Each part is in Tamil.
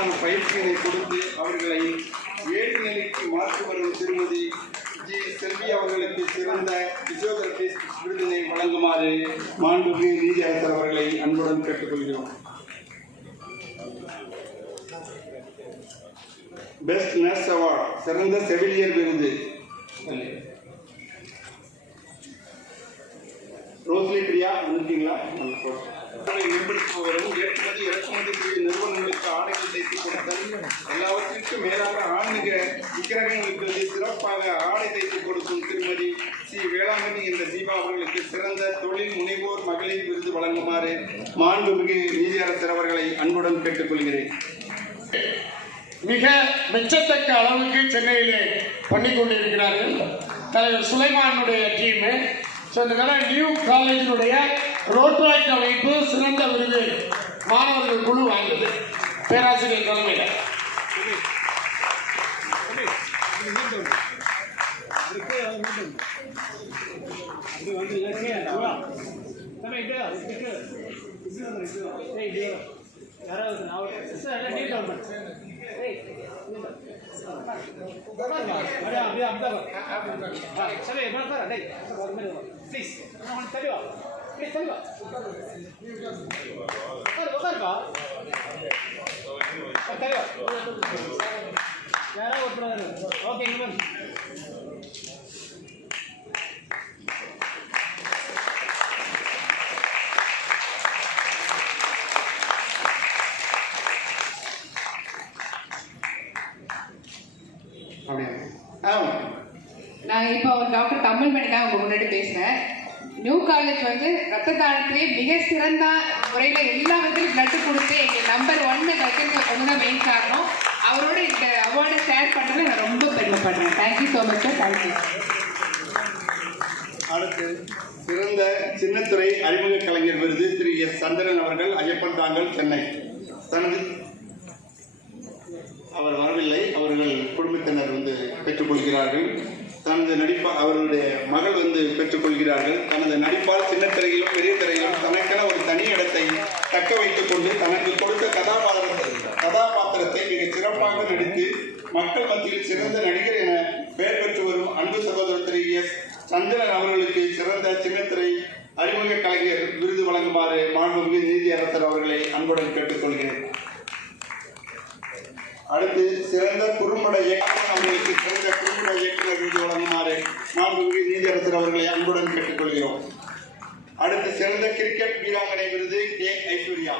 விதமான பயிற்சிகளை கொடுத்து அவர்களை ஏழு நிலைக்கு மாற்றி வரும் திருமதி ஜி செல்வி அவர்களுக்கு சிறந்த பிசியோதெரபிஸ்ட் விருதினை வழங்குமாறு மாண்புமிகு நீதியரசர் அவர்களை அன்புடன் கேட்டுக்கொள்கிறோம். பெஸ்ட் நர்ஸ் அவார்ட் சிறந்த செவிலியர் விருது. ரோஸ்லி பிரியா வந்துட்டீங்களா மேம்படுத்துபவரும் ஏற்றுமதி இறக்குமதி செய்யும் நிறுவனங்களுக்கு ஆடைகள் தைத்து கொடுத்தல் எல்லாவற்றிற்கும் மேலாக ஆன்மீக விக்கிரகங்களுக்கு சிறப்பாக ஆடை தைத்து கொடுக்கும் திருமதி ஸ்ரீ வேளாங்கண்ணி என்ற தீபா அவர்களுக்கு சிறந்த தொழில் முனைவோர் மகளிர் விருது வழங்குமாறு மாண்புமிகு நீதியரசர் அவர்களை அன்புடன் கேட்டுக்கொள்கிறேன். மிக மெச்சத்தக்க அளவுக்கு சென்னையிலே பண்ணி கொண்டிருக்கிறார்கள். தலைவர் சுலைமானுடைய டீமு. ஸோ இந்த தடவை நியூ காலேஜினுடைய ரோட்ராய்ட் அமைப்பு சிறந்த விருது மாணவர்கள் குழு வாங்கியது பேராசிரியர் தலைமையில் அப்படியே அப்படியே அப்படியே சரி பண்ண சார் ப்ளீஸ் உங்களுக்கு தெரியும் அப்படியே செல்வா உட்காரு உட்காருப்பா தெரியவா யாராவது ஒருத்தர் ஓகே நான் இப்போ டாக்டர் தமிழ் மணிக்காக உங்க முன்னாடி பேசுகிறேன் நியூ காலேஜ் வந்து ரத்த தானத்திலே மிக சிறந்த முறையில் எல்லா விதத்திலும் பிளட் கொடுத்து எங்க நம்பர் ஒன்னு வைக்கிறது ஒன்று தான் மெயின் காரணம் அவரோட இந்த அவார்டை ஷேர் பண்ணுறது நான் ரொம்ப பெருமைப்படுறேன். Thank you so much sir thank you அடுத்து சிறந்த சின்னத்துறை அறிமுக கலைஞர் விருது திரு எஸ் சந்திரன் அவர்கள் ஐயப்பன் தாங்கல் சென்னை. தனது அவர் வரவில்லை. அவர்கள் குடும்பத்தினர் வந்து பெற்றுக்கொள்கிறார்கள். தனது நடிப்பா அவருடைய மகள் வந்து பெற்றுக்கொள்கிறார்கள். தனது நடிப்பால் சின்னத்திரையிலும் பெரிய திரையிலும் தனக்கென ஒரு தனி இடத்தை தக்க வைத்துக் கொண்டு தனக்கு கொடுத்த கதாபாத்திரத்தை கதாபாத்திரத்தை மிக சிறப்பாக நடித்து மக்கள் மத்தியில் சிறந்த நடிகர் என பெயர் பெற்று வரும் அன்பு சகோதரர் திரு எஸ். சந்திரன் அவர்களுக்கு சிறந்த சின்னத்திரை அறிமுக கலைஞர் விருது வழங்குமாறு மாண்புமிகு நீதி அரசர் அவர்களை அன்புடன் கேட்டுக்கொள்கிறேன். அடுத்து சிறந்த குறும்பட இயக்குனர் அவர்களுக்கு சிறந்த குறும்பட இயக்குனர் விருது வழங்குமாறு மாண்புமிகு நீதியரசர் அவர்களை அன்புடன் கேட்டுக்கொள்கிறோம். அடுத்து சிறந்த கிரிக்கெட் வீராங்கனை விருது கே. ஐஸ்வர்யா.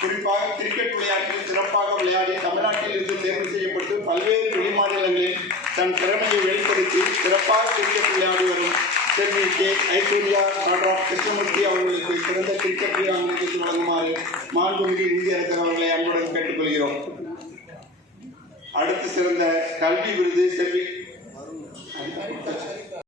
குறிப்பாக கிரிக்கெட் விளையாட்டில் சிறப்பாக விளையாடி தமிழ்நாட்டில் இருந்து தேர்வு செய்யப்பட்டு பல்வேறு வெளிமாநிலங்களில் தன் திறமையை வெளிப்படுத்தி சிறப்பாக கிரிக்கெட் விளையாடி வரும் செல்வி கே. ஐஸ்வர்யா டாடா கிருஷ்ணமூர்த்தி அவர்களுக்கு சிறந்த கிரிக்கெட் வீராங்கனை வழங்குமாறு மாண்புமிகு நீதியரசர் அவர்களை அன்புடன் கேட்டுக்கொள்கிறோம். அடுத்து சிறந்த கல்வி விருது செல்வி and agriculture.